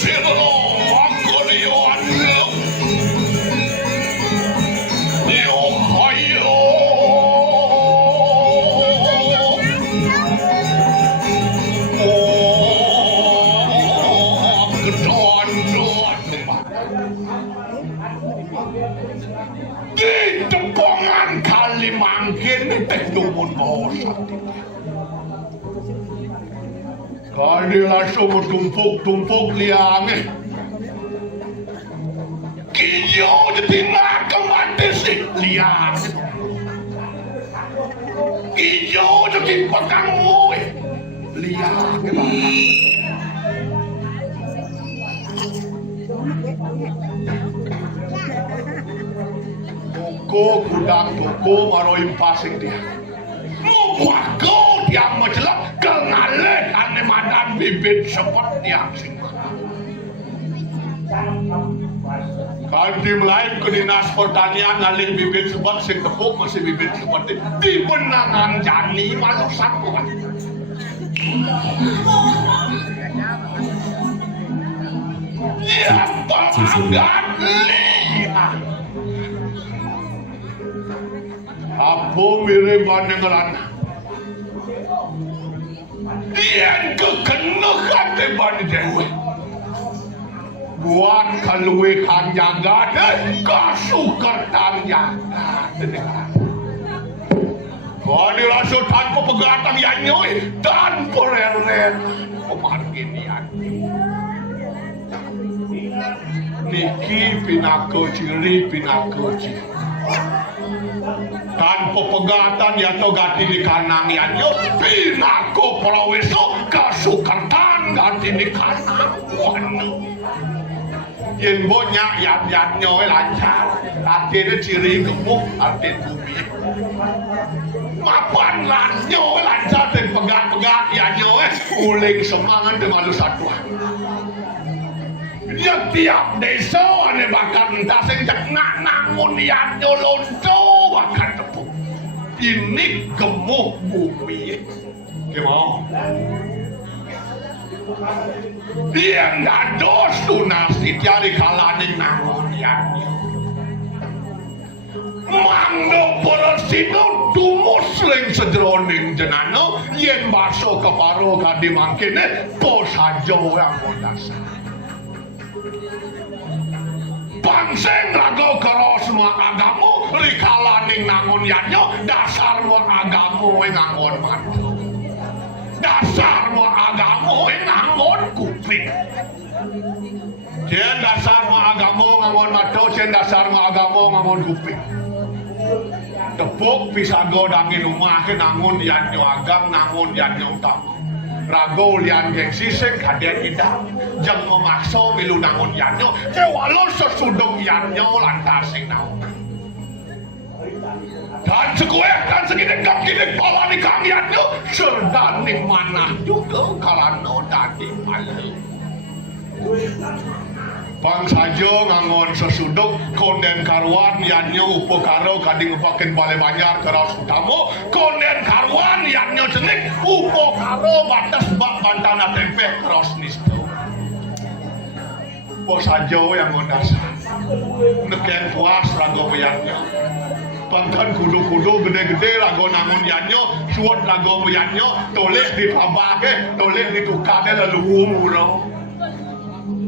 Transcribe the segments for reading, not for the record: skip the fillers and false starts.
Di Cepongan kali mangkin tek dumun bosan. Kali langsung tumpuk liangnya. Kiyo jadi nakemati si liang. Kiyo jadi pegang mui liang. Toko gudang toko maroim pasing dia. Mubago dia menjelak kenale ane madan bibit sepet dia sing. Kanti melain ke dinas pertanian ngalih bibit sepet sing tepuk masih bibit sepet di benangan jani malu satu kan. Ya tanggat lima. Apa mirip panengelan? Yang kekenuhan teban dewe. Buat kaluwe kan jaga deh, kasukertan jaga deh. Kau dirasa tanpa pegatan yang nyoy dan pereren pemarginian. Niki pinako ciri pinako ciri. Tanpa pegatan ya to ganti di kanang yanyo pinako praweso kasukertan ganti di kanang wano yen banyak yat-yatnya lancar artinya ciri gemuk artinya bumi mapan lanyo lancar dan pegat-pegat yanyo uling semangat dengan lu satu ya tiap desa ane bakal entah sejak namun yanyo lonco bakal tepuk ini gemuk bumi gimana? Dia nggak dos tunasi tiari kalaning namun yanyo mangdo porosino dumusling sedroning jenano yen baso keparo kadi mangkene posajo yang modasa pangseng lago karo semua agamu rikalaning nangon yanyo dasar mo agamu nangon mantu dasar mo agamu nangon kuping jen dasar mo agamu nangon matu jen dasar mo agamu nangon kuping tepuk pisago dangin rumah ke nangon yanyo agam nangon yanyo tamu rago lian geng siseng kaden ida jeng memakso milu nangon yanyo walau sesudung yanyo lantasing naon dan sekuek dan segidek pala ni kang yanyo sedaning manah juga kalano dadi malu pangsajo ngangon sesuduk konden karuan yanyo upo karo kading upakin bale banjar keraus utamo konden karuan yanyo cenik upo karo batas bak bantana tempe keraus nisto upo sajo yang ngodasa neken puas rago yanyo pangkan kudu-kudu gede-gede rago nangon yanyo suot rago yanyo toleh di pabake toleh di tukade lalu umuro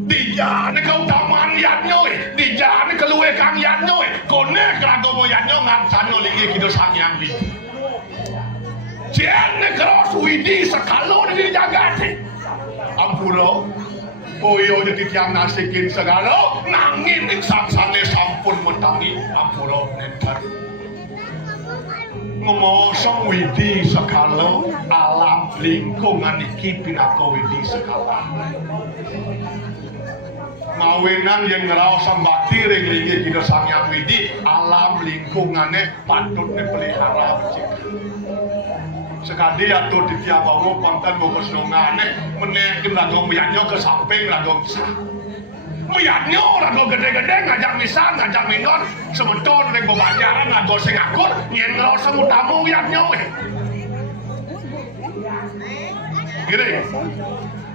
dijane kau taman yanyo dijane keluwe kang yanyo konek rago yanyo ngansano lagi kido sangyang bi jane keros widi sekalo di jagate ampuro boyo jadi tiang nasikin segalo nangin sangsane sampun mentangi ampuro nentar ngomong widi sekalo alam lingkungan iki pinako widi sekalo mawenan yang ngerasa bakti ring-ringnya kita sangyang widi alam lingkungannya patut dipelihara sekali atau di tiap bangun pantan mau kesenangannya menekin rago mianyo ke samping rago besar mianyo rago gede-gede ngajak misal ngajak minor sebetul ring bebanyaran rago singakur yang ngerasa mutamu mianyo gini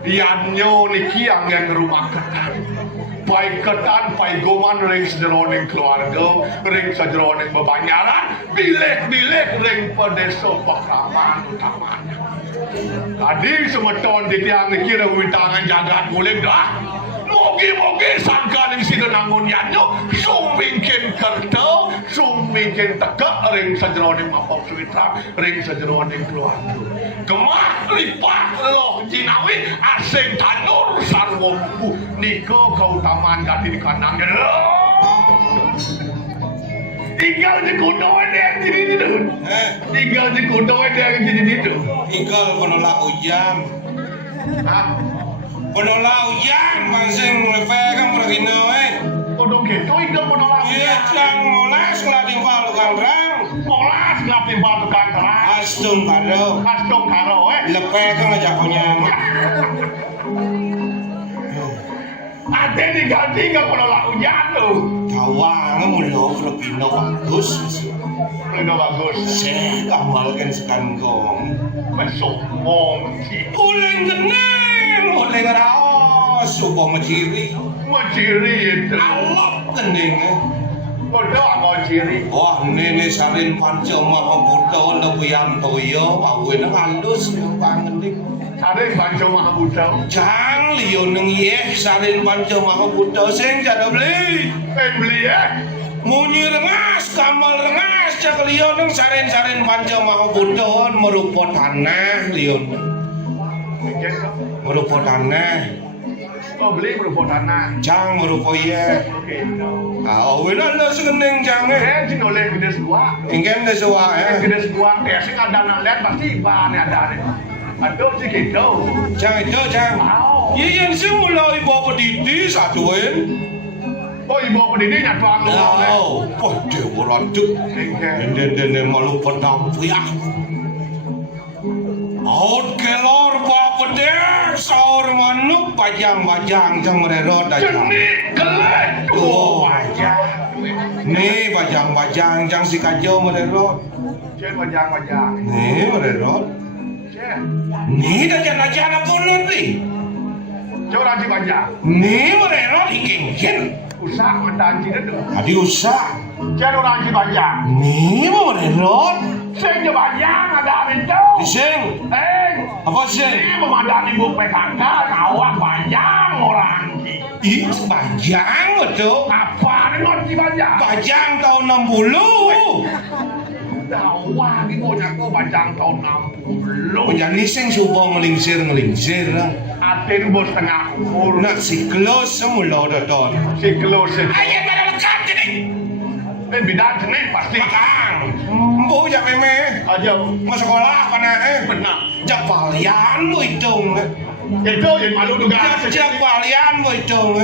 Yanyo niki angin rumah ketan. Pai ketan, pai goman ring sejroning keluarga, ring sejroning bebanyaran, bilik-bilik ring pedeso pekraman utamanya. Tadi semeton di tiang niki rewi tangan jagat mulik dah. Mogi-mogi sangka ning sida nangun yanyo, sumingkin kerto, sumingkin tegak ring sejroning mapok suwitra, ring sejroning keluarga. Gemah lipat loh jinawi asing tanur sarwo buku niko keutamaan gati di kandang tinggal di kudo yang jadi itu tinggal di kudo yang jadi itu tinggal penolak hujan penolak hujan masing lepegang berhina kudo gitu tinggal penolak iya yang molas nggak timpal tukang terang molas nggak timpal tukang terang astung karo lepegang aja punya ada tinggal penolak hujan tuh kawang mulo Filipino bagus saya kamalkan sekangkong besok mongki uleng gening uleng raos supo menciri itu Allah gening Kodo apa ciri? Wah, ini sarin panca maha buddha lebuyam toyo pawin halus pangendik. Sarin panca maha buddha. Jang liyo neng yeh sarin panca maha buddha sing jada beli. Beli ya? Munyi rengas, kamal rengas, cak liyo neng sarin panca maha buddha merupa tanah liyo. Merupa tanah. Oh beli merupa tanah. Jang merupa ye. Awin Allah sekening jang Cing oleh gede dua. Ingkem de suwa Gede dua. Sing ada nalet pasti bahan ada nih. Aduh sih gitu. Jang itu jang. Iya sih mulai bawa pedidi satuin. Oh ibu pedidi nyatuang lu. Wah dewa raduk. Dene malu pedam ya. Out kelor bawa pedek saur manuk bajang-bajang jang mererot aja. Jenik gelek. Wajah. Nih bajang-bajang jang si kajo mererot. Jen bajang-bajang. Nih mererot. Jen. Nih dajan-dajan apa nih? Coba si bajang. Nih mererot iking-iking. Usah mendanci itu. Tadi usah. Jen orang si bajang. Nih mererot. Sing je bajang ada itu. Sing. Apa sing? Ini memandang ibu PKK ngawak bajang orang. Ih, bajang betul. Apa nih ngerti bajang? Bajang tahun 60. Wah, ini punya aku bajang tahun 60. Menjadi sing subuh ngelingsir. Atin bos tengah umur. Nak siklus semula dodon. Siklus itu. Ayah pada lekat jadi. Bidang jenis pasti. Makang. Mbu jak meme. Aja. Mas sekolah mana Benar. Jak palian bu hitung. Itu yang malu juga. Jak palian bu hitung.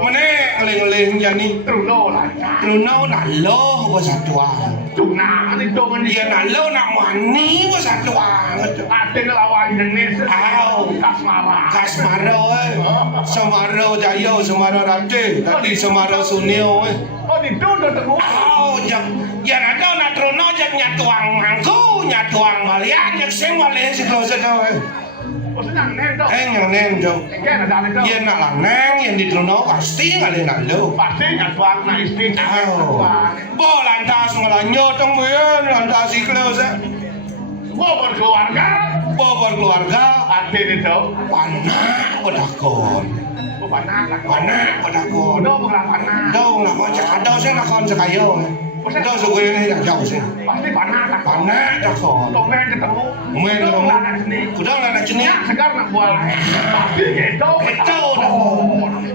Mana ngeling-ngeling jani. Truno lah. Truno nalo bos satuan. Tuna ini dong ini. Dia nalo nak mani bos satuan. Atin lawan jenis. Kasmara. Kasmaro Semaro Jayo Semaro Rate tadi Semaro Sunio Oh di tu dah temu. Jak yang ada nak trono jak nyatuang mangku nyatuang balian jak sing balian si close tu Oh senang nen tu. yang nen tu Kan ada nen tu. yang nak lanang yang di trono pasti ngalih nak lu Pasti nyatuang nak istri. bo lantas ngelanyo tong buan lantas si close Bo berkeluarga. bo berkeluarga Atin itu. panak pedakon Oh panas lah. panak pedakon Udah pengen panas. đâu là con chắc đâu sẽ là con sẽ cài vô đâu sẽ quên đây là giàu sẽ Pasti panas lah. panas dah kon Komen ketemu. Men Udah ketemu. lah sini. udah lah nak jenis Segar nak buat. Pasti gitu. itu dah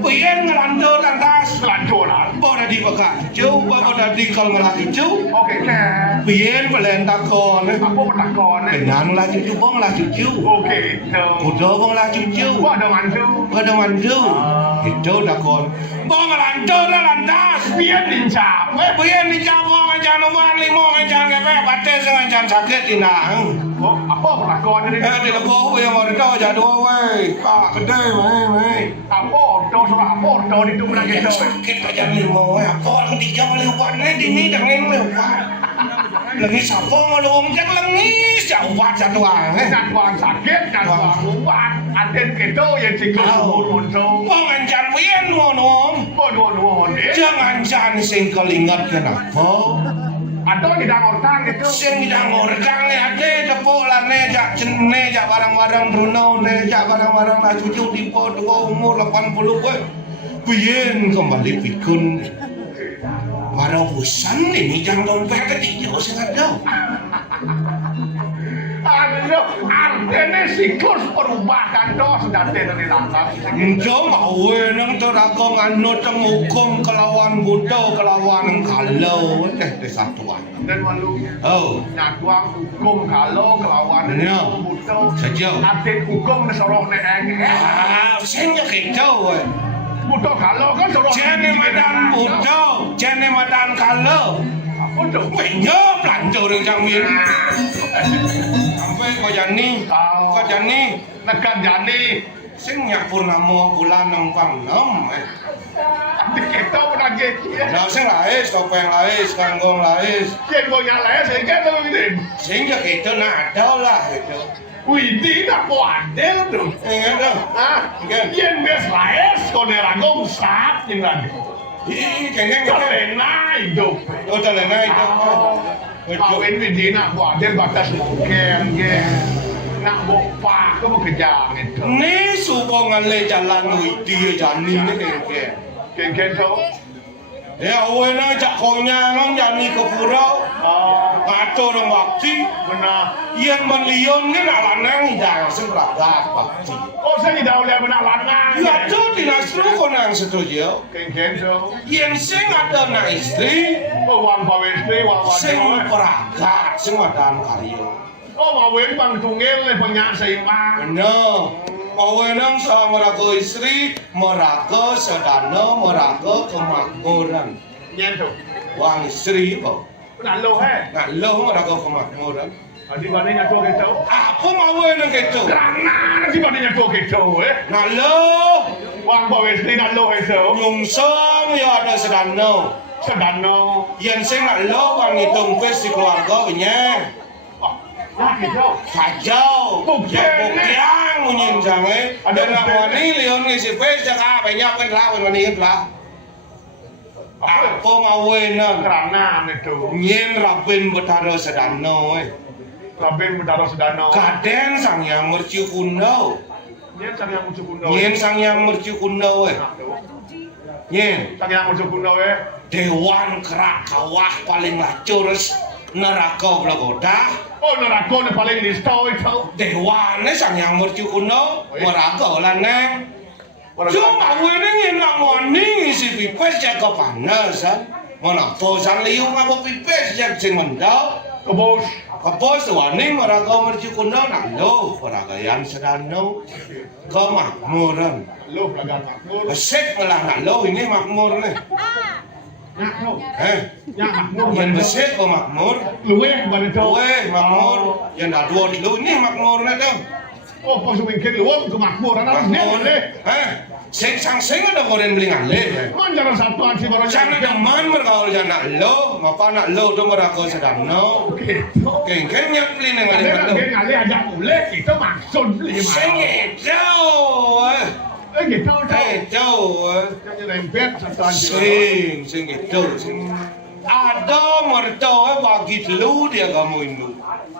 pian ngelantur lantas Lancuran. boleh dibuka cucu boleh di kalau ngelaki cucu Oke kan. pian boleh takon Aku bertakon. dengan lah cucu bong lah cucu Oke itu. udah bong lah cucu Gua ada mantu. pada mandu itu takon bong ngelantur lah lantas Biar dincap. pian dicabong aja nomor 5 aja kepe bates aja sakit inang Oh, apa bertakon ini? di lepo yang mau tahu jadwal weh pak kedai meh Apa ordo surah apa ordo itu lagi yang itu. sakit aja limo apa orang dijauh lewat nih di ini jangan lewat lengis apa ngelung cek lengis jauh satu ang Jadwal sakit, jadwal obat, aden gitu ya cikus muncul. Wong ancan wien ngono. Nuhun. Jangan jan sing kelingat kenapa? Atau tidak ngortang gitu. Sing tidak ngorjang nih ade tepuk lah nejak jene jak barang-barang Bruno nejak barang-barang lah cucu tipe dua umur 80 gue. Bien kembali pikun. Marah bosan ini jangan dompet ketiga sing ada. Aduh, artinya siklus perubahan dos sudah tidak dilakukan. Enjo mau nang terako ngano teng hukum kelawan budo kelawan kalau teh satuan. Dan malu. Oh, Nyatuang hukum kalau kelawan Ya. butuh. Saja. Arti hukum nesoroh nek. sing kecau we. Butuh kalau kan soroh. Jene madan budo, jene madan kalau. Butuh. Wenyo planjo ring jangwin. Sampai kau jani, Nekan jani. sing nyak purnama bulan 6 Arti kita pernah gitu ya. Nah, sing lais, kopeng lais, kanggong lais. Yang gue nyalain saya kan lebih gede. Sing ya gitu ada lah gitu. Wih, tidak mau adil tuh. Ingat dong. Ah, yang biasa laes kau neragong sap yang lagi. Ih, kengkeng Terlena hidup. Oh, terlena itu. Kawin widina mau adil batas mungkin nak bopak ke kejam itu. Ni suko ngale jalan widi jani ni kengkeng. Kengkeng tuh. Ya, awe na jak konya nang jani ke purau. Ngatur dong waktu. Benar. Iyan manlion ni nak lanang hidang seberagat waktu. Oh, saya tidak boleh benar lanang. Ya tu dinasru ko nang setuju. Kengkeng tuh. Iyan sing ada na istri, Oh, wang pawesti, wang sing wadah. peragat, sing wadan karyo. Oh, mawin bang tunggil le penyak seimbang. No, mawenang sa meraga istri, meraga sedana, meraga kemakmuran. Nyen tuh. Wang istri po. Nak lo he. Nak lo meraga kemakmuran. Di bandingnya tuh gitu. Apa mawenang gitu? Karena di bandingnya tuh gitu Nak lo, Wang pawesti nak lo itu. nyungsong ya ada sedana. Sedano. Yang sing nak lo wang hitung pes di keluarga punya. Nah gitu. Kacau, Bukian. bukian munyin jange. Ada nak wani lion ni si pes jaga banyak kan lah wani lah. Apa mawenang? Karena itu. Nyen rabin betara sedano Rabin bedaro sedano. Kaden sang yang mercu kundo. Nyen sang yang muncul kuno. Nyen sang yang mercu kundo Nyen Sang yang muncul kuno dewan kerak kawah paling lacurus neraka blagoda. Oh, neraka ni paling nisto itu. Dewan sang yang mercu kundo meraga lah neng. Cuma wene nyen nak wani si pipes jaga panasan. Mana posan liung apa pipes jak sing mendau. Kebos. Kapos wani meraga mercu kundo nak lo peragayan sedano kemakmuran. Lo pelagan makmur. Besek malah nak lo ini makmur nih. Nyak tu. Nyak makmur. Yang besek kok makmur. Luwe kepada itu. Weh makmur. Yang dah dua lo ini makmur nih dong. Oh, pas mungkin luwe ke makmur. Anak ni Makmur boleh. Sing sang sing ada koren belingan le. Manjaran satu aksi baru Sana deman bergaul jangan nak lo. Ngapa nak lo tu meraga sedano. Gitu. Keng nyat beli neng Ada alih lagi ngali ajak boleh kita maksud beli Sing hijau. Gitu tu. Hijau. Jadi rempet satu aksi. Sing hijau. Ada mertua bagi telu dia kamu ini.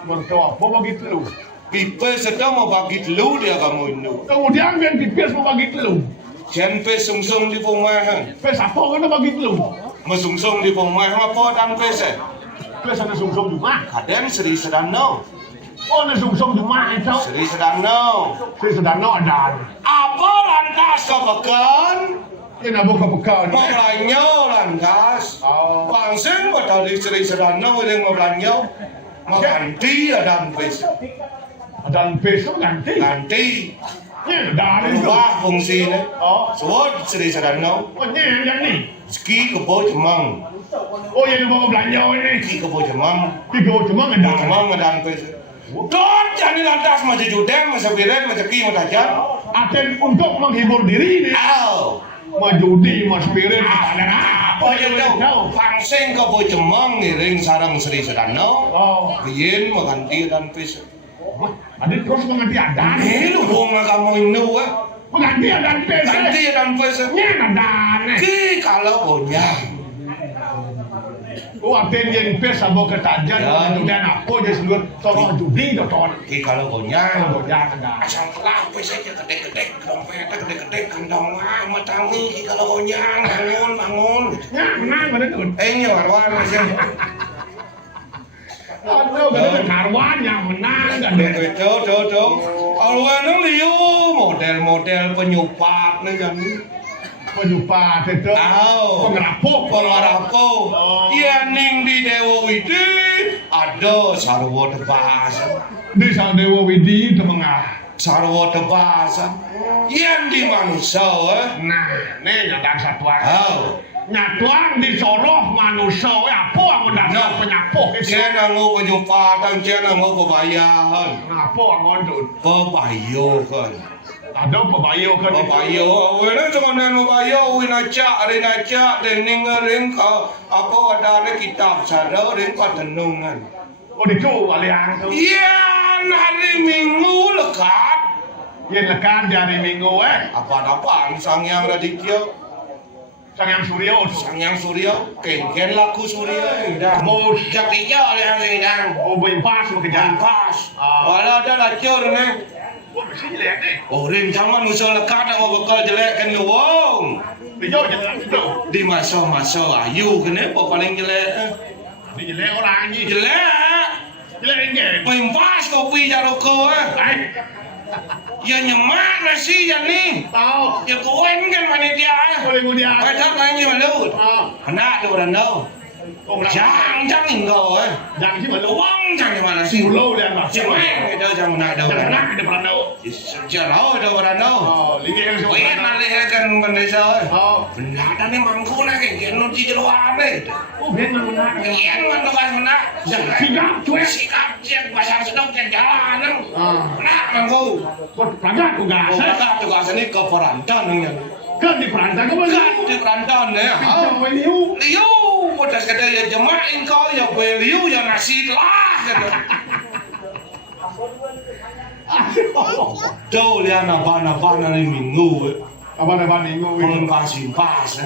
Mertua apa bagi telu? Pipes sedang mau bagi telu dia kamu ini. Kemudian biar pipis mau bagi telu. Jan pe sungsung di perumahan. Pes apa kena bagi telu? Mesungsung di perumahan apa dan pes Pes ada sungsung rumah. Kaden Sri Sedano. Oh, ada sungsung rumah itu. Sri Sedano. Si sedano ada. Apa lantas kau pekan? Ini abu kepekan. Mau belanyo lantas. Oh. Pangseng betul di Sri Sedano yang mau belanyo. Mau ganti ada pes. Dan besok ganti. Ganti. Ini dari itu. Ubah fungsi ni. Oh, Suat Sri Sedano. oh ini yang ni. Ski kebo Jemang. Oh, yang mau belanja ini. Ski kebo Jemang. Tiga cuma ada. Jemang dan pes. Dot jadi lantas macam judeng, macam biret, macam ki, macam jan. Aten untuk menghibur diri ini. Au. Mà judi, mà spirit, dan apa ya tau pangsing ke Bojemong ngiring sarang Sri Sedano Oh, biyen mengganti dan pis ada terus mengganti adan. lu wong kamu ini Mengganti adan pes. ganti dan pis Adan. ki kalau gonyang Oh, aten yang pes abo ketajan. Ya. Dan apa dia seluruh tolong judi doton. ki kalau gonyang Jangan adan. asal kelau pis aja gede-gede dompetnya gede-gede kandang mah tangi ki kalau gonyang bangun Ya, menang pada tuh. nyawarwan aja Aduh, kada karwan yang menang kan. Tuh. Aluan liu model-model penyupat nih jadi. Penyupat itu. Tahu. Pengerapuk. Pengarapku. Oh. Iya ning di Dewa Widi ada sarwa tebasan. Di Sang Dewa Widi itu mengah. Sarwa tebasan. Yang di manusia Nah, nih nyadang satuan. Tahu. Nyatuan di soroh manusia. Apa yang mendadak penyapuh itu? Cia nanggu penyupatan, cia nanggu pebayahan. Apa yang ngondut? Pebayo kan. Ada pebayo kan? Pebayo, awalnya cuma nang pebayo, rinaca, dening ring apa ada kitab sadar ring patenungan. Oh, itu aliang tu. Iya, hari Minggu lekat. Yang lekat dari minggu Apa-apaan Sang Yang Raditya, Sang Yang Suryo. Sang Yang Surya, kengken laku Surya, dah. Mus. Jatinya oleh yang sedang. Oh, bimpas bekerja. Pas. Ah. Walau ada lacur nih. Oh, mesti jelek ni. Orang jangan usaha lekat mau bekal jelekkan lu wong. Dia jelek itu. Di masa-masa ayu kenapa paling jelek? Dia jelek orang ni. Jelek. Jelek ingat. Pempas kopi jaroko ya nyemak nasi ya nih. Tahu. Ya kuen kan panitia. Boleh kemudian. Kadang nanya malu. Kena tu orang tahu. Oh, Jangan engkau jangan sih malu. Uang jangan mana sih? Pulau dia lah. Cemeng itu jangan nak ada orang. Jangan nak ada peran tahu. Jarau ada orang tahu. Oh, lagi yang semua. Kuen malihkan bendesa. Oh, Benar dan ni mangku nak kena di jeruan ni. oh, biar nak menang. Kian mana kan mana? Sikap cuek. Sikap dia pasang sedok yang jalan. Ah, Nak mangku. buat pelajar tugas. Saya tugas ni ke perantan ni. Kan di perantar kau Kan di perantan ni. Kau ini. Liu, potas kata ya jemaah engkau ya beliau ya nasi lah. Jauh lihat apa ni minggu. Apa minggu ini? Simpas.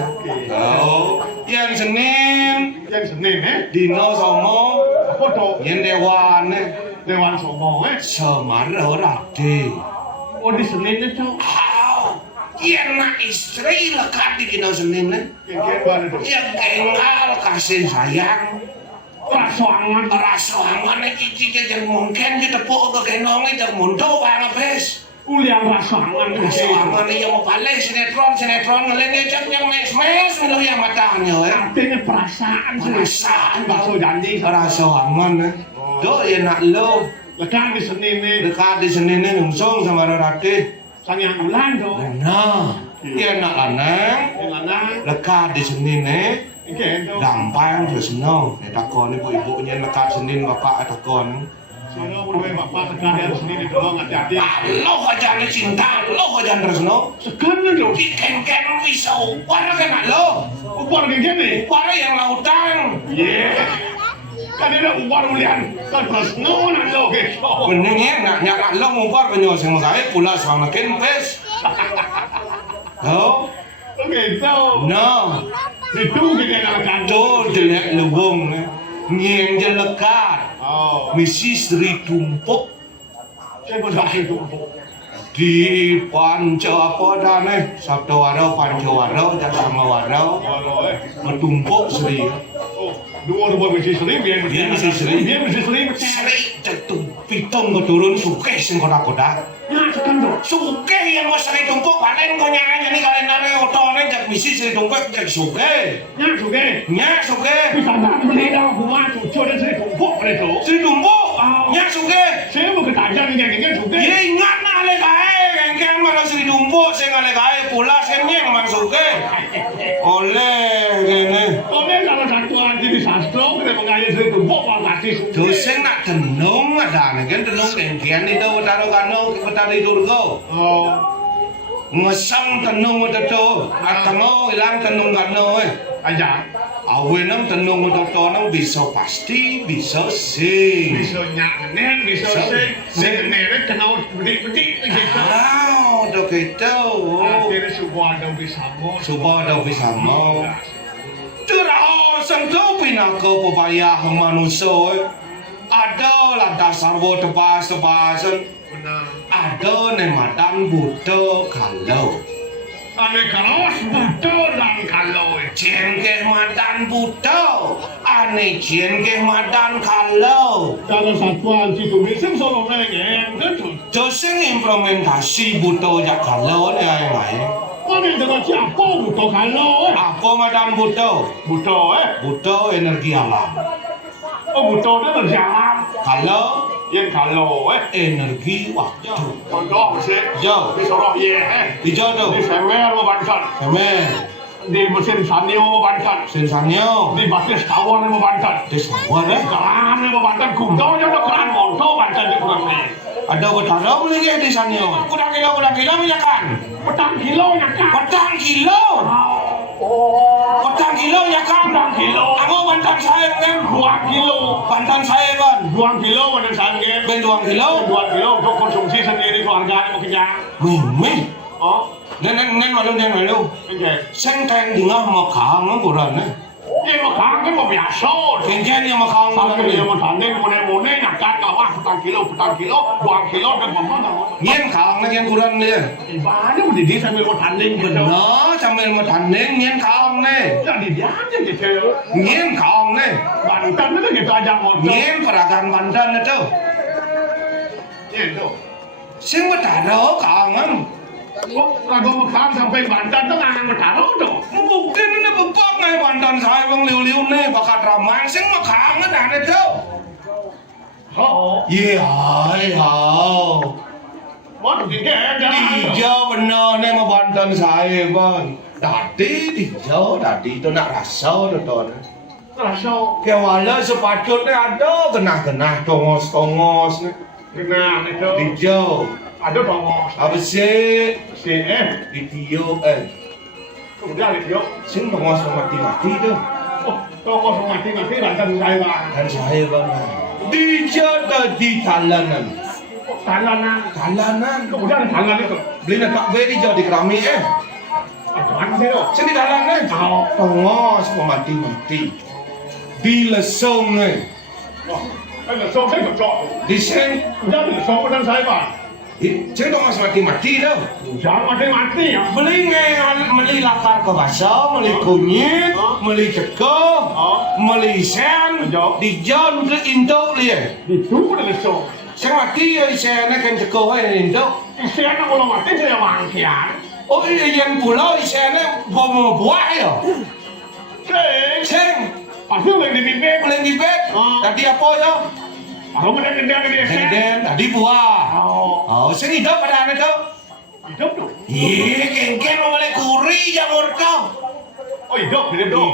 Oh, yang Senin Yang Senin Dino Somo Apa tu? yang Dewan Dewan Somo Semara Rati. Oh, di Senin itu. Yang nak istri lekat di Dino Senin Yang baru tu. yang tinggal kasih sayang. Rasuangan. Cici yang mungkin ditepuk ke gendong itu mundur banget bes. Ulian rasuangan. Rasuangan yang mau balik sinetron ngeleng yang mes dulu yang matanya Artinya perasaan. Bakso janji. Rasuangan do yang nak lo Lekat di Senin ni. dekat di Senin nungsung sama Rati. Sang yang bulan tu. Nah, dia nak lanang Yang lanang. lekat di Senin Ikan tu. gampang terus no. Takon ibu punya lekat Senin bapak takon. Soalnya berdua bapak tekan di Senin itu hati-hati. Lo aja ni cinta, lo aja terus no. Sekarang tu. Ken bisa upar kan lo. Upar kayak ni. Upar yang lautan. Kan dia upar ulian. Kan plus no nak lo ke. Beningnya nak lo upar penyo sing magae pula sama ken pes. Oh, Okey, so. no. Itu kita nak Do jelek lubung nyeng jelekat. Oh. Misi Sri Tumpuk Saya pun tak itu. di Panca apa dah ni? Sabtawara, Pancawara, Jasamawara, bertumpuk Sri. Oh, dua rumah mesti Sri, biar mesti Sri. Sri jatuh pitung keturun sukeh sing kodak-kodak. Nah, sekarang tu. Sukeh yang mau Sri Tumpuk paling kau nyanyi ni kalendar otone jak misi Sri Tumpuk jak sukeh. Nah, suke. Nyak sukeh. Bisa tak beli dah rumah tu, cuci Sri Tumpuk itu. Sri Tumpuk. Nyak sukeh. Saya mau ketajan ni suke. Ye ingat nak ale kae, kengkeng malah Sri Tumpuk sing ale kae pula sing nyeng mang sukeh. Oleh kene. Oleh kalau satu anti di sastro kita mengayai Sri Tumpuk kasih suke. Doseng nak tenung ada nih kan tenung kengkeng itu taruh kano kita di Durgo. Oh, Ngesang tenung itu tuh. Atango ilang tenung gano Aja. Awe nang tenung toto nang bisa pasti bisa sing. Bisa nyanyi, bisa sing. Sing nere kenal bedik-bedik gitu. Udah gitu. Akhirnya subuh ada bisa mau. Subuh ada bisa mau. Terus sentuh pinako pepaya manusia. Ada lah dasar wo tebas-tebasan. Benar. Ada nematan buto kalau. Ane kalos buto dan kalau. Jengkeh madan buto. Ane jengkeh madan kalau. Kalau satuan situ bisa solo mengen gitu. Joseng implementasi buto ya kalau ni yang lain. Mana dengan siapa buto kalau? Apa madan buto? Buto Buto energi alam. Oh buto dia berjalan. Kalau Yang kalau energi waktu. contoh sih. Jauh. Di Sorong ye Hijau tu. Di sewer mau bantan. Semen. Di mesin sanio mau bantan. Sensanyo. Di basis kawan mau bantan. Desawar Keran mau bantan. Kudonya ada keran motor bantan di kurang ni. Ada betara boleh ke di sanyo. Kuda kilo minyakan. Petang kilo ya kan? Petang kilo. Petang kilo ya kan? Petang kilo. Aku bantan saya kan. 2 kilo. Bantan saya kan. 2 kilo mana sangen? Ben 2 kilo. 2 kilo untuk konsumsi sendiri keluarga mau kenyang. Mimi. Oh, Nen malu. oke. Seng teng dingah makang buran. Ini makan kan mau biasa. Kenjen yang makang Sampai dia buran. mau tanding, mau nyakat kalau petang kilo, 2 kilo dan mama Nyen kang yang buran dia. Ibaratnya mau didi sambil mau tanding gitu. Benar sambil matanding nyen kang ne. Jadi dia aja gitu. Nyen kang ne. Bantan itu gitu aja mau. Nyen peragan Banten itu. Itu. Sing betara kangen. Kok lagu makan sampai Bantan tuh nggak taruh tuh. Mungkin ini bebak ngai Banten saya bang liu-liu nih bakat ramai sing makangan ada itu. Oh, Iya. mau tiga Hijau benar nih mau Banten saya bang. Tadi itu nak rasa tuh. Rasa Kewala sepatutnya ada genah-genah tongos nih. kena itu. Hijau. Ada bangos. Apa sih? Si Di tio kemudian itu. sing tongos mati-mati tuh. Oh, tongos mati Bantan saya bang. Dan saya bang. Di talanan. Talanan. Kemudian talan itu. Beli nak beli di kerami Apaan sih lo? Sini talanan. Tongos mati-mati. Di lesong Oh, ada so saya kecok. Di seng. Kemudian ada so Bantan saya bang. Sing tongos mati-mati tuh. Jangan mati ya. Beli beli lakar ke basah, beli kunyit, beli cekok, beli sen, dijon ke induk dia. Itu udah so. Saya mati ya isennya kan cekok ya induk. Isinya kalau mati saya mangkian. Oh iya yang pulau isennya bawa buah ya. Seng, Pasti udah di bibir. beli di bed. Tadi apa ya? Kalau udah gede sen. Kemudian tadi buah. Oh, Oh, sing hidup pada anak tuh. hidup tuh. Iya, kengken mau boleh kuri jamur kau. Oh, hidup. Hidup.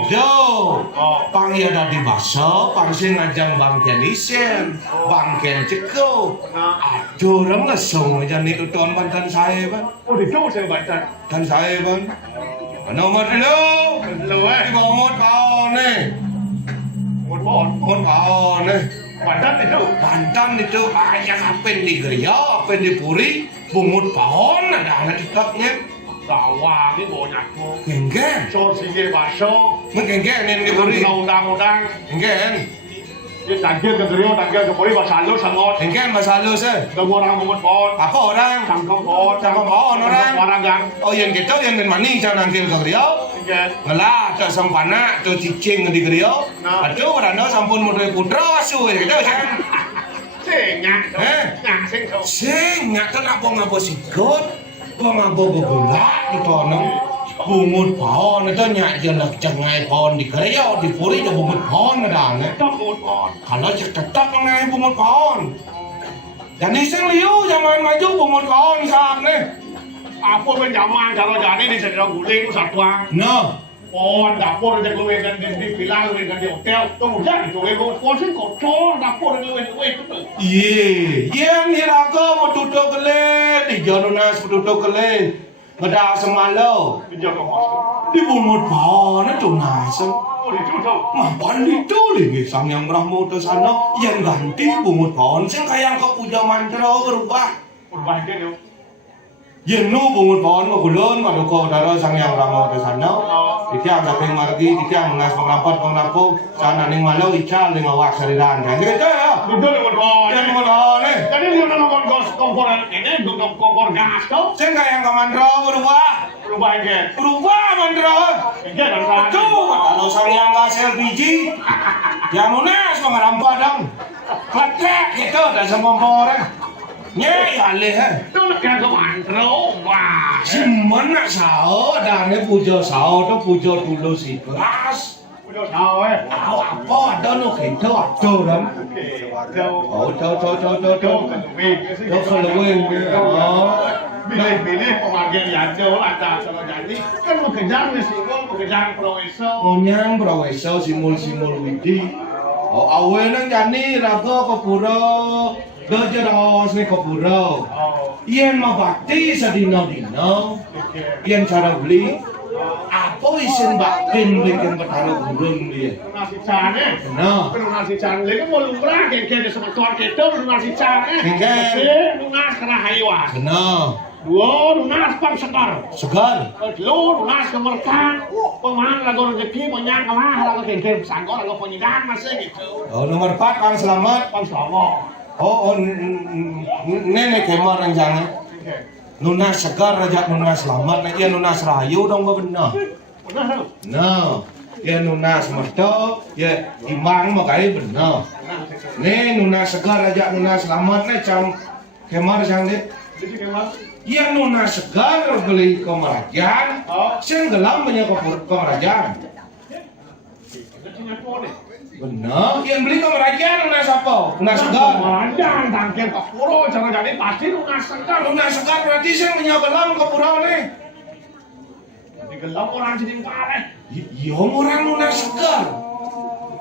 Oh, Pang ya tadi baso, pang sing ngajang bangkian isen, bangkian ceko. Aduh, orang lesong aja nih tuan Banten saya bang, oh hidup saya baca. dan saya bang. Nomor dulu, Lu di bawah pao nih, Mohon. pao nih. Bantan itu. Banten itu ayam apa di Geria, apa di Puri, bungut pohon ada anak tiketnya. Sawah ini banyak tuh. Kengken, So sige baso. mengkengken ini di Puri, Undang-undang. kengken, Ini tangkil ke Gerio, tangkil ke Puri, basalu sangot. kengken bahasa halus Dong orang mungut pohon. Apa orang? Cangkong pohon. Cangkong pohon orang. Orang gang. Oh yang gitu yang dan mani saya nangkil ke Geria. Oke. Ngelah tak sampana tu cicing di Geria. Aduh rano sampun mudai putra asu gitu kan. Senyak. Nyak sing so. Sing nyata nak bong apa sikut. Bong apa gula di tono. Bungut pohon itu nyak jelek cengai pohon di Geria di Puri je bungut pohon ada ne. Dong mungut pohon. Kalau cek tetap ngai bungut pohon. Jadi sing liu zaman maju bungut pohon saham ne. Apa pun zaman kalau jadi di sedang guling satuan. No. Pohon dapur di luwe kan di villa luwe kan di hotel. Kemudian itu luwe pohon sing kocor dapur di luwe itu tuh. Iya, yang hiraga mau duduk kelih, di jalan nas duduk kelih. ngeda semalo Bây giờ còn hỏi di bungut bana tunasan Ôi thì chú đâu mapan itu lagi sang yang Brahmo sana yang ganti bungut pohon sing kayang ka puja mantra berubah Một vài cái đâu yang nu bungut pohon ka kulon paduka dara sang yang Brahmo sana ditiang saking margi ditiang nas panglampot sana ning malau ical ning awak sariran kan gitu ya Betul là một bò yang đấy mana ni Cái đấy liêu nó còn kompor ini untuk kompor gas đâu sing kayang ka mantra berubah Một vài cái berubah mantra Cái làm ra Tuh, kalau sang yang gas LPG, yang lunas mengaram padang, kletek itu dan semua orang. Nyai alih, Đó là cái các bạn rấu Wow simpan sao dan ini puja sao tu puja dulu si kelas. Ôi đâu sao ấy Tahu apa ada nu kita ada dan. Đâu Oh, Đâu cần vì Đâu cần vì. Pilih pemakai jauh ada kalau jadi kan mengejar singgung mengejar profesor Ngonyang braweso simul widi. Oh, awe nang jani raga kapura. Dojeros ni kapura. Yen mabakti sadina-dina. Yen cara beli apa isin bakin bikin bertaruh gurun dia. nasi cane Nah, nasi cane lagi mau lumrah kayak sama tuan kita nasi cane Kengke. lunas kena haywan kena dua lunas pang sekar segar. lu lunas kemerkan pemahan lagu rezeki menyang kalah lagu kayak sangkor lagu penyidang masih gitu Oh, nomor 4 Kang Selamat. pang sama Oh, nenek kemar yang jangan. Nuna segar aja nuna selamat. Nah, iya nuna serayu dong gak benar. udah tuh Nah, ya nuna semerto, ya imang makanya benar. Nih nuna segar aja nuna selamat nih cang kemar cang deh. jadi gimana Ya nuna segar beli kemarajan, sing gelam banyak kemarajan. jadi ngapain nih Benar, yang beli kemarajan nuna siapa? Nuna segar. Panjang tangkil ke puro cara jadi pasti lunas sekar Nuna segar berarti sing banyak gelam ke purau nih. di gelap orang jadi parah Iya orang nuna segar.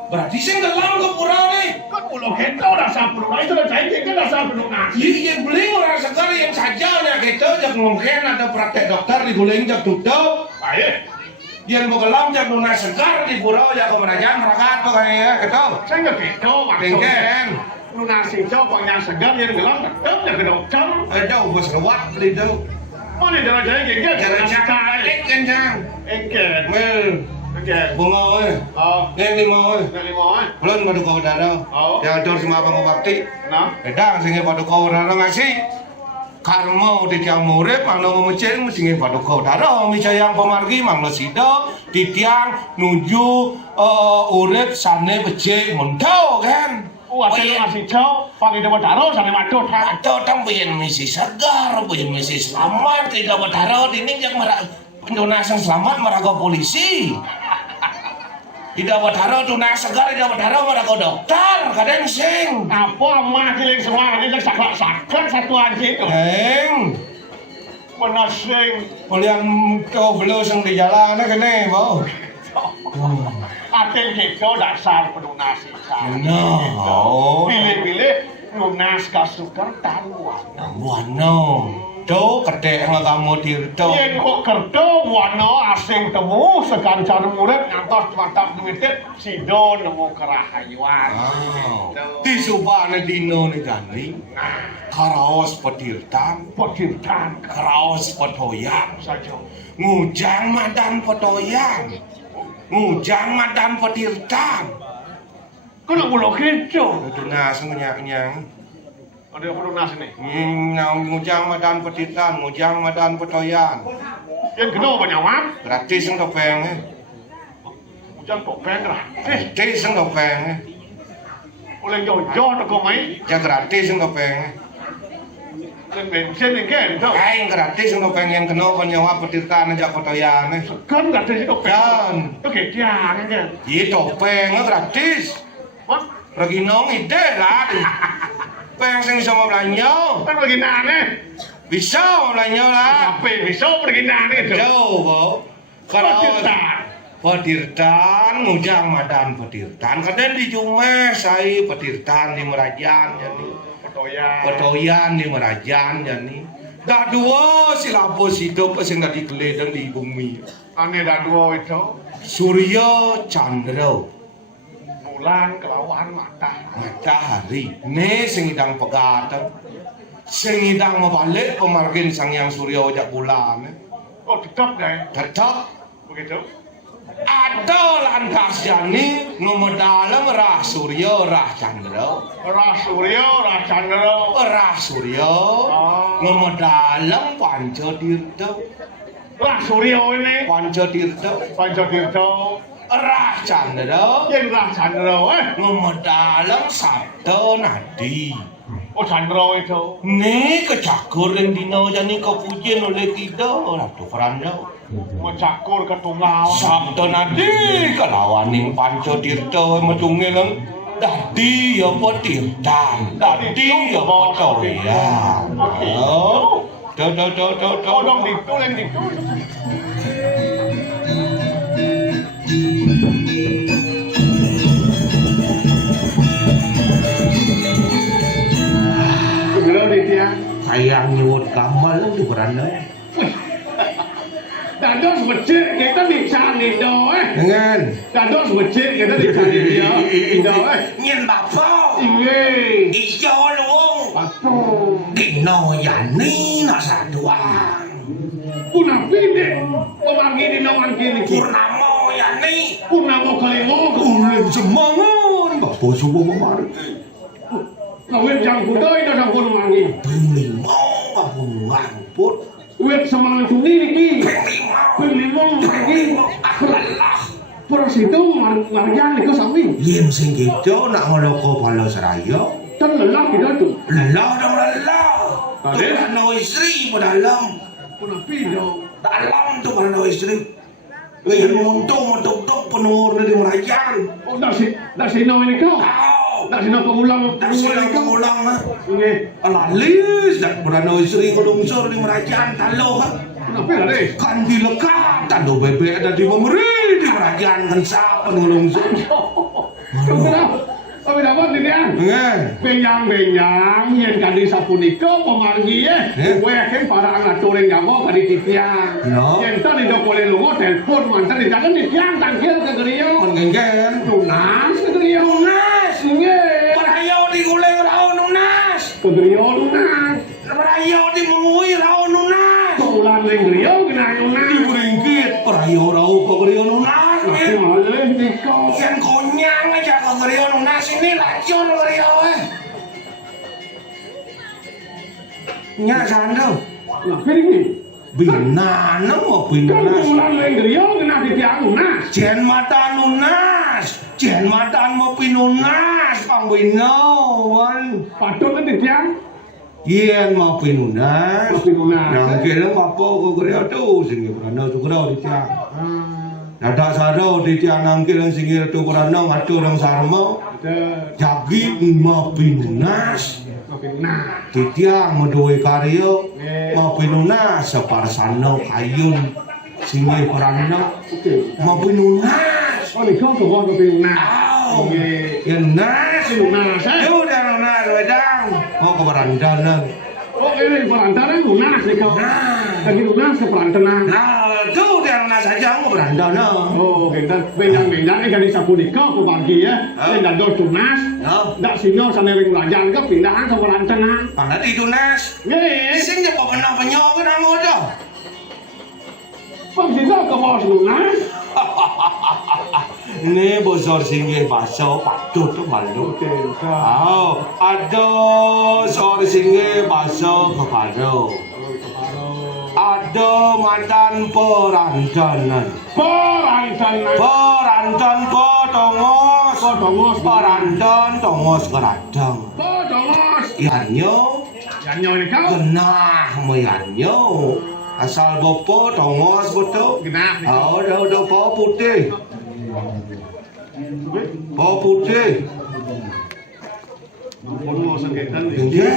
Berarti sing gelam ke purau nih. kan pulau kita udah sapur itu udah jadi kita udah sapur nasi Yang beli orang segar yang saja gitu, jak mungkin ada praktek dokter diguling jak tutup. baik Yang begelam jak lunas segar di purau jak kemerajaan merakat pokoknya gitu. saya nggak gitu maksudnya Tingken. lunas hijau panjang segar yang gelap tetap ya ke dokter Ada bos lewat di itu. mana darah jadi gengge Cara lunas cang, sekar kencang. engkel Mel, engkel bunga oi. oh Nen lima oi. dari mau Belum pada kau dana. Oh. Yang atur semua bang bakti. nah Bedang sehingga pada kau dana ngasih. Karma di tiang murid manglo ngeceng mesti pada kau dana. Misal yang pemargi manglo sida di tiang nuju urip sane becik montau kan. ada lunas hijau pakai dapat taruh sampai madut Atau tang biyen misi segar, biyen misi selamat, tidak berdarah ini yang merak penunasan selamat meraga polisi. Tidak berdarah tunas segar, tidak berdarah meraga dokter, kadang sing. apa mah kiling semua ini sakit satu aja itu Heng, menasing kalian kau belum sing di jalan kene, bau. aten gitu dasar pelunas hijau No. pilih-pilih lunas kasukar taruhan Bueno, do kedek kamu dirto. yen kok kerdo warna asing temu sekancar murid ngantos mantap duitit sido nemu kerahayuan Di subane dino ni gani. Karaos petirtan, petirtan karaos petoyan. saja Ngujang madan petoyan. Ngujang madan petirtan. kena ulo keco Itu nas nyang. ada pelunas ini Ngujang madan petirtan, ngujang madan petoyan. yang kedua banyawan Gratis ang topeng eh. hujan topeng gratis Gratis ang topeng eh. oleh jojo kok mai Ya gratis ang topeng eh. oleh bensin yang ke itu Ay, gratis ang topeng yang kena panyawa petirtan aja petoyan eh. kan gratis itu Yan. topeng itu kecian kan Iya topeng eh, gratis. Wah, Lagi nong ide lah. Peng sing bisa mau belanja. kan lagi nane Bisa mau belanja lah. tapi bisa pergi nane itu Jauh, Bo. petirtan Petirtan, ngujang madan petirtan. Kadang di Jumes, saya petirtan di Merajan jadi. petoyan Petoyan di Merajan jadi. Dah dua silapos hidup sing dah digeledeng di bumi. Ane dah dua itu. Surya Chandra. Bulan kelawan matahari. Ne sing idang pegateng. Sing idang mabalik pemargin sang yang Surya ojak bulan. Oh tetap deh. Tetap. Begitu. Ada lantas jani ngomedalem rah Surya rah Chandra. Rah Surya, Rah Chandra. Rah Surya ngomedalem Pancatirta. Rah Surya ini. Pancatirta. Pancatirta. Rah Chandra. Yang Rah Chandra ngomedalem Sabda Nadi. Oh Chandra itu. Ne kecakur yang dino jani kepujian oleh kita Ratu Franda. Mencakur ke tunggal. Sabda Nadi kelawaning Pancatirta macungileng. Dadi ya petirtan, dadi ya petorian. Oh, Oh dong ditulen ditulen. Halo Ditya. sayang nyuwun kamal di beranda. Dados becik kita dicari do Dengan Dados becik kita dicari dia. Do nyen bapak. Iya. Ijo luung. Apa? Dino yani nasaduan. Puna pide. Pemangi di nawan kini. Purnamo yani. Purnamo kalimo. Ulen semangon. Bapak subuh memargi. Kawin jang kudai dah jang mangi. Penglimo bapak ngamput. Wet semangat sendiri ki. Penglimo. Penglimo lagi. Alah. Peras itu marjan itu samping. Yen sing gitu nak ngeloko pala seraya. Kan lelah kita tu. Lelah dong lelah. Ada? Tuh no istri pada dalam. Puna pide. Dalam tuh pada no istri. Yen untung mentok penur dari merajang. Oh dah si no ini kau. Dah si no pengulang. Tak sudah mengulang mah. Ini. Alalis dak pada no istri ngelungsur di merajang talo. Kenapa lah deh? Kan dilekat tando bebek ada di memberi di merajang kan siapa ngelungsur. Tapi dapat dia. Ngen. Benyang yen kadi sapunika pemargi yakin para ngatur yang jago kadi titiang. No. Yen tadi do boleh lungo telepon mantan dijaga titiang tangkil ke geriyo. Pengen. Lunas ke geriyo. Lunas. Nggih. Perayo di guleng rao lunas. Ke geriyo lunas. Perayo di mengui rao lunas. Bulan ning geriyo kena lunas. Di beringkit perayo rao ke geriyo lunas. Tapi malah diko. Yang konyang aja ke geriyo lunas ini lacon geriyo Nya sandal. Nah, ini. Binanam mau Kan binunas. bulan ning geriyo kena titiang lunas. Jen mata lunas. Jen mata mau pinunas. Pangbinawan. Patut titiang. Yen mau pinunas. Mau pinunas. Nang kira apa ke geriyo tu sing berana tu geriyo di tiang. Nada sarau di tiang nangkil yang singgir tu berana ngatur yang sarmo. Jagi mau pinunas. Nah, Di tiang medoi karya mau pinunas separsano kayun singgir berana mau pinunas. oh ni kau kau ke lunas. Au. Yang nas. Lunas Yo dah lunas wedang. Mau ke beranda nang. Oh ini perantaran lunas ni kau. Nah. Lagi lunas ke perantaran. Nah, tu dah lunas saja mau beranda nang. Oh, kita benjang-benjang kan di sapu di kau pagi ya. Dan dah lunas. Ya. Dak sinyo sanering belajar ke pindahan ke perantaran. Pandai itu nas. Nggih. Sing je kok kena penyo ke nang odo. Pag kita ke bawah lunas. Ni bosor singgih baso patut tu malu. Okey, kau. Au, ada sor singgih baso kepado. Ada mantan perantanan. Perantaran. Perantan potongos. Potongos. Perantan tongos keradang. Potongos. Yanyo Yanyo ni kau. genah meyanyo. Asal bopo tongos betul. Genah ni. Oh, udah po putih. Po putih. Potongos sekitan ni. Iya.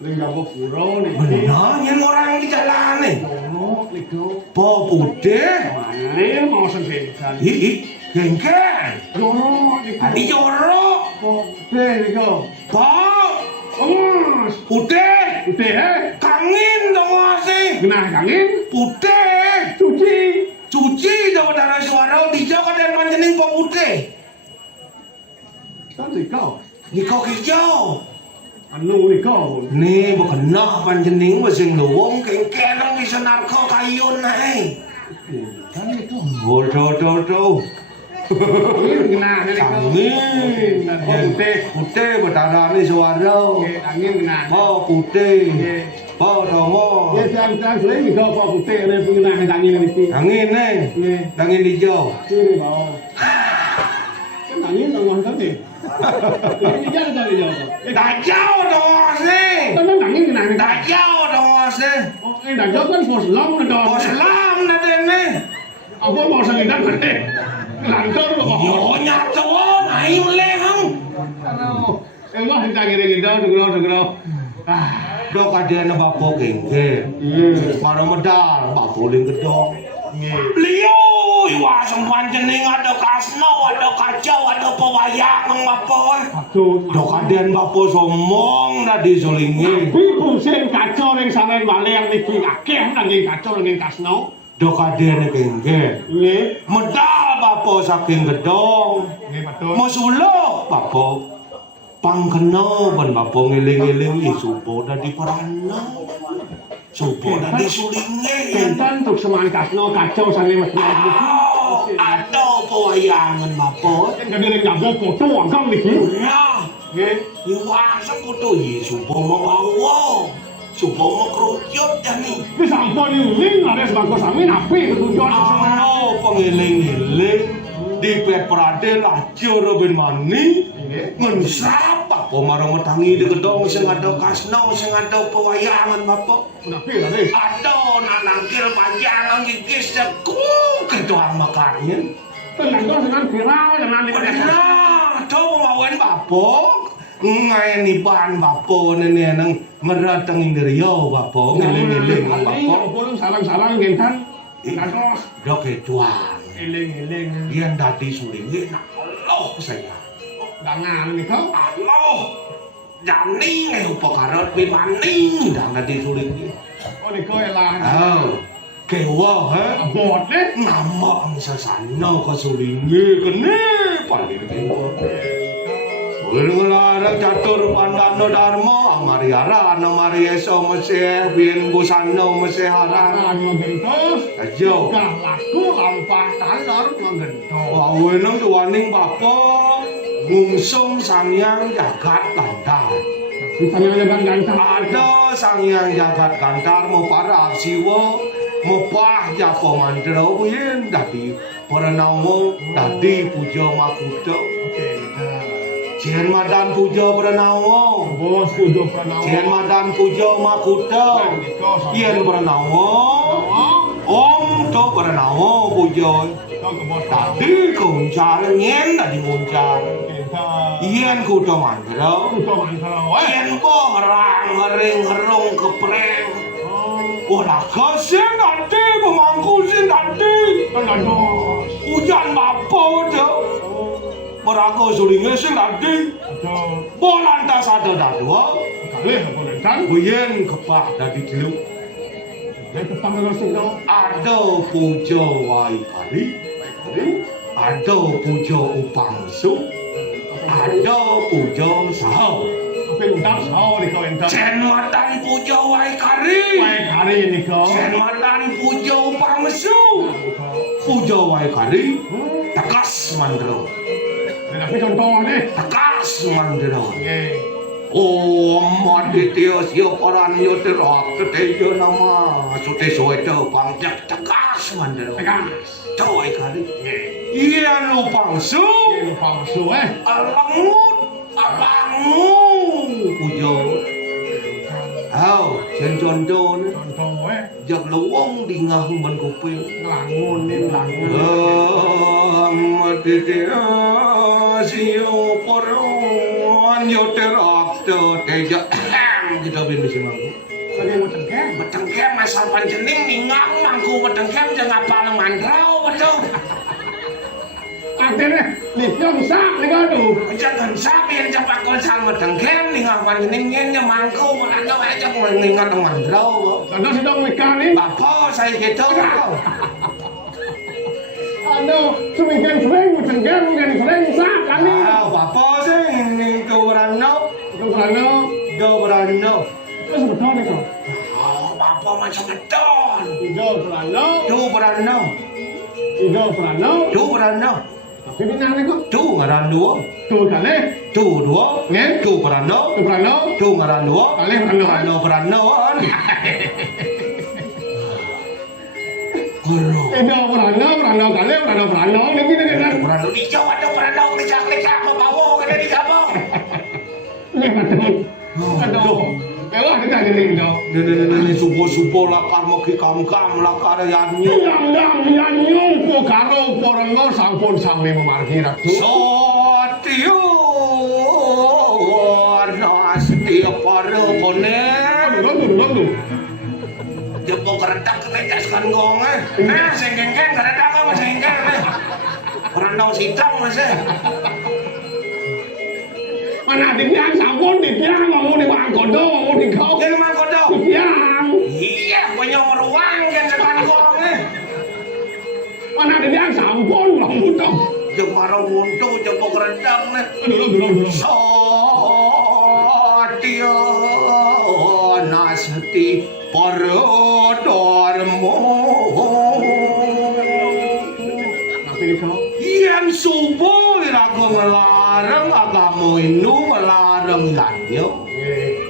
Lengkap puro ni. Benar, yang orang di jalan nih. Oh, ni kau. Po putih. Ini mau sekitan. Ih, gengken. Jorok ni kau. Adi jorok. Oke ni kau. Po. Ongos. Putih. Putih Kangin dong sih. Genah kangin. Putih. Cuci. Cuci jauh dari suara hijau kan dan panjening putih. Kan kau. Niko hijau. Anu kau. Nih bukan nah panjening mesin luwung kengkerang bisa narko kayun naik. Kan kau. Bodoh. Angin genah Angin. Putih. Putih berdarah nih suara. Angin genah. Oh putih. Oh dongo. Ya jangan selain kau apa putih ada genah angin ini. Angin nih. Angin hijau. Sini bawah. Kan angin dong kan ni. Ini jangan cari jauh. Tak jauh dong sih. Kan angin genah. Tak jauh dong sih. Oh, dah jauh kan pos lam dah. Pos lam dah nih. Apa mau sangat dah kan? Lantar apa? Yo nyatu naik lehang. Aduh. Wah kita gini-gini degro. Dok adena bapo kengke. Para medal bapo ling gedong. Liu iwa sempan jening ada kasno, ada kacau, ada pewayang bapo. Dok aden bapo somong tadi sulingi. Kusen kacau yang sampai balik yang niki akeh lagi kacau lagi kasno. Dok adena kengke. Medal bapo saking gedong. Masulo bapo. Pangkena ban bapo ngeling-eling supo dadi perana. Supo dadi sulinge. Enten untuk semangat kasno kacau sampai mas. Aduh pewayangan bapo. Kan kadang jago foto angkang niki. Ya. Iwasa foto ye supo mabawa. Supo makrucut jani. Wis ampun ini ada sebangko sami api ketujuan sama. Oh pengeling-eling. Di pet peraden aja Robin Mani ngensap bapo marang metangi di gedong sing ada kasno sing ada pewayangan bapo Kenapa lah deh? aduh nanangkil panjang gigis jagung kedoang makarnya Tenang kau dengan viral jangan di mana. nah tuh mawen bapo ngai ni ban bapo nene nang meratang indriyo bapo ngeling-eling bapo Bolong salang-salang gentan. Nados. dok etuang Eling. Yan dati sulingi na Allah saya. Dangan ni kau. Allah. Jani ngay upakarat bimani dang dati sulingi. Oh ni kau elah. Oh. Kewa ha. Abot deh. Nama ang sasano ka sulingi kene paling kewa. Wirngelarang catur pandano dharma amariara namari eso mesih bin busano mesih harang. Ang gentos. Ajo. Gak laku lampah tandar ngentos. Waweneng tuwaning bapa ngungsung sangyang jagat kantar. Misalnya jagan gantar. Ada sangyang jagat kantar mau para siwa mau pah japa mantra yen dadi paranawa dadi puja makuta. Jen madan puja pranawa. Bos pujo pranawa. Jen madan puja makuta. Yen pranawa. Om to pranawa puja. Kau ke bos. Tadi kuncar nyen tadi muncar. Yen kuda mantra. Pujo mantra. Yen po ngerang ngering ngerung kepreng. Ora kasih nanti pemangku sih nanti. Gantos. Hujan bapo tuh. Merago sulinge sing nanti. Bolan tas ada dadua. Kali apa gentan? Buyen kepak dadi diluk. Dia tetap dengan singgau. Ada puja wai kali. Ada puja upangsu. Ada puja sahau. Tapi undang sahau ni kau gentan. Cenmatan puja wai kari. Baik hari ni kau. Cenmatan puja upangsu. Puja wai kari. Tekas mandro. Tapi contoh ni. Tekas mandro. Okay. Om Aditya siya paran yo terak teteyo nama sute soedo pangjak tekas mandro. Tegas. Coy kali. Iya lupang su. Ini palsu Alangut. Pujo. Hao, sen contoh ni. Contoh Jak lewong di ngahung ban kuping. Langun ni langun. Aditya siya paran yo terak teteyo. Kita bin di sini. Lagi mau cengkeh. Betengkem asal panjening ningang mangku betengkem jangan apal mandrau betul. Akhirnya Lihat sak nih kado. Jangan sapi yang cepat kau sama dengken nih ngapain ningnya mangkau atau aja kau ningat teman bro. Karena sedang ikan nih. Bapak saya gitu kau. Aduh, semikian sering dengken dan sering sak kan nih. Bapak sih ini tuh berano. Terus betul nih kau. Bapak macam beton. Tuh berano. Tapi benar nih kok. Tuh ngaran dua. Tuh kali. Tuh dua. Ngen. Tuh berano. Tuh ngaran dua. Kali berano. Berano kali berano. Ini kan. Berano di Jawa ada berano kecak bawa kan di Jawa. Aduh. Mewah kita gini dong. Ini subuh lakar mau kam lakar yanyu. Yanyu po karo porengo sampun sami memargi ratu. Satyo Astio paro konen. Aduh. Jepok keretak ketejaskan gonge. Nah, sengkengkeng keretak apa sengkeng? Perandau sitang masih. Mana dibiang sampun dibiang ngomong di Mangkodo ngomong di kau. Yang Mangkodo. Dibiang. Iya, banyak meruang kan sekan gonge. Mana dibiang sampun ngomong dong. Jeung marang untu jepok keretak nih. Aduh. Satyo Nasti Parodormo. Tapi di kau. Yang subuh irago ngelarang agama Hindu melarang yanyo.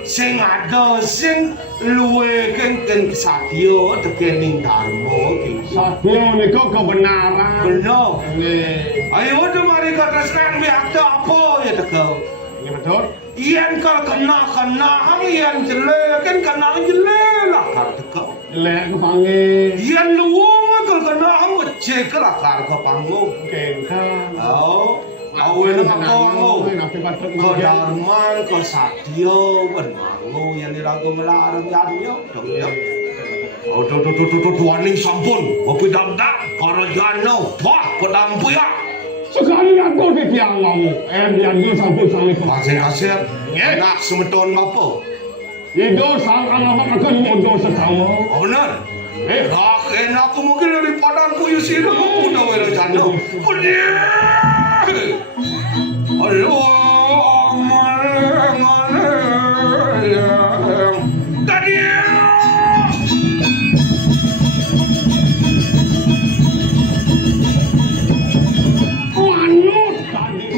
Sing ada sing luwe kengken satyo tekening dharma iki. Satyo niku kebenaran. Bener. Nggih. Ayo mari katresnan biak apa ya teko. Ini betul. Yen kal kena hang yen jele kan kena jele lah kar teko. Lek kepanggil. Yen luwung kal kena hang ngecek lah kar kepanggul. Kengkang. Oh, awen aku Nabi patut ko darman ko satyo benmangu yang dirago melarang yanyo dong ya. Oh tuaning sampun ngopi damdak karo jano wah pedampu ya. Sekali aku dibiang ngomong. Dianggo sampun sami kau. Kasih enak semeton apa? Itu sang alamat akan modo sekamu. Oh benar. Enak aku mungkin dari padanku yusira udah welo jano. Halo, tadi. Manut tadi.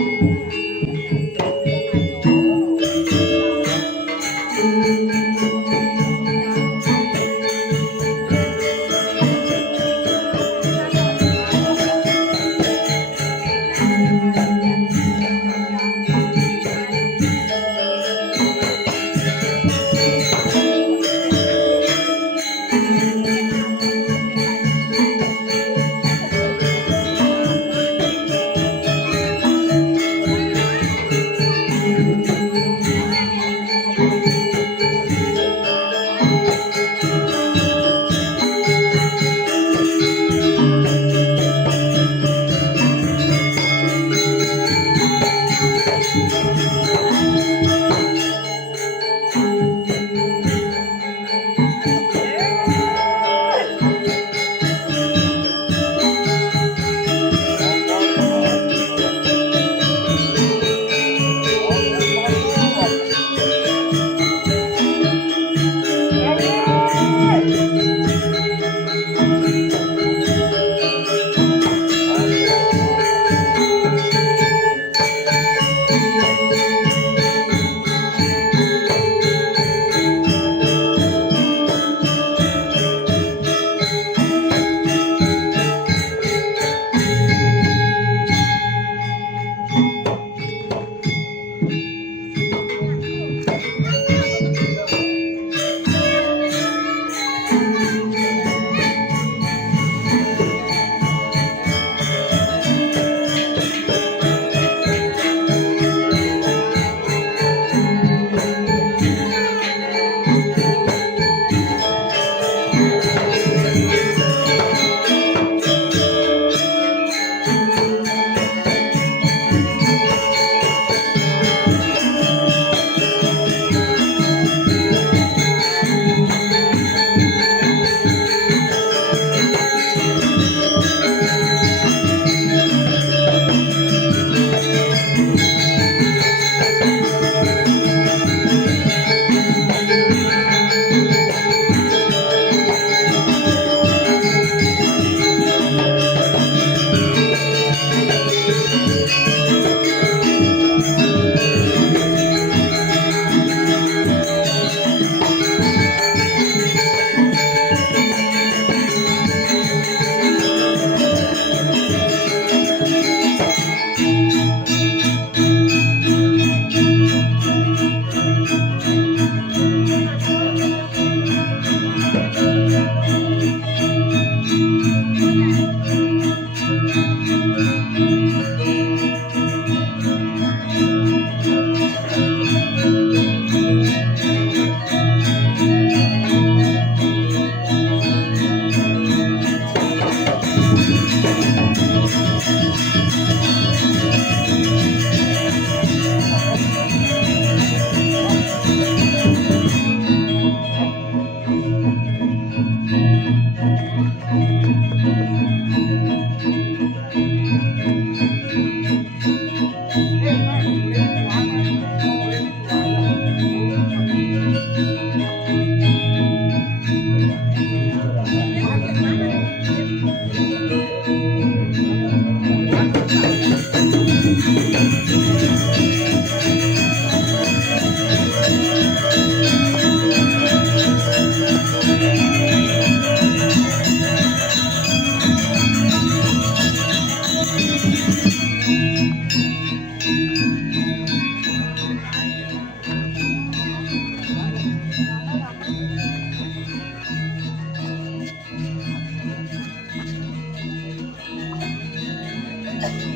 Thank you.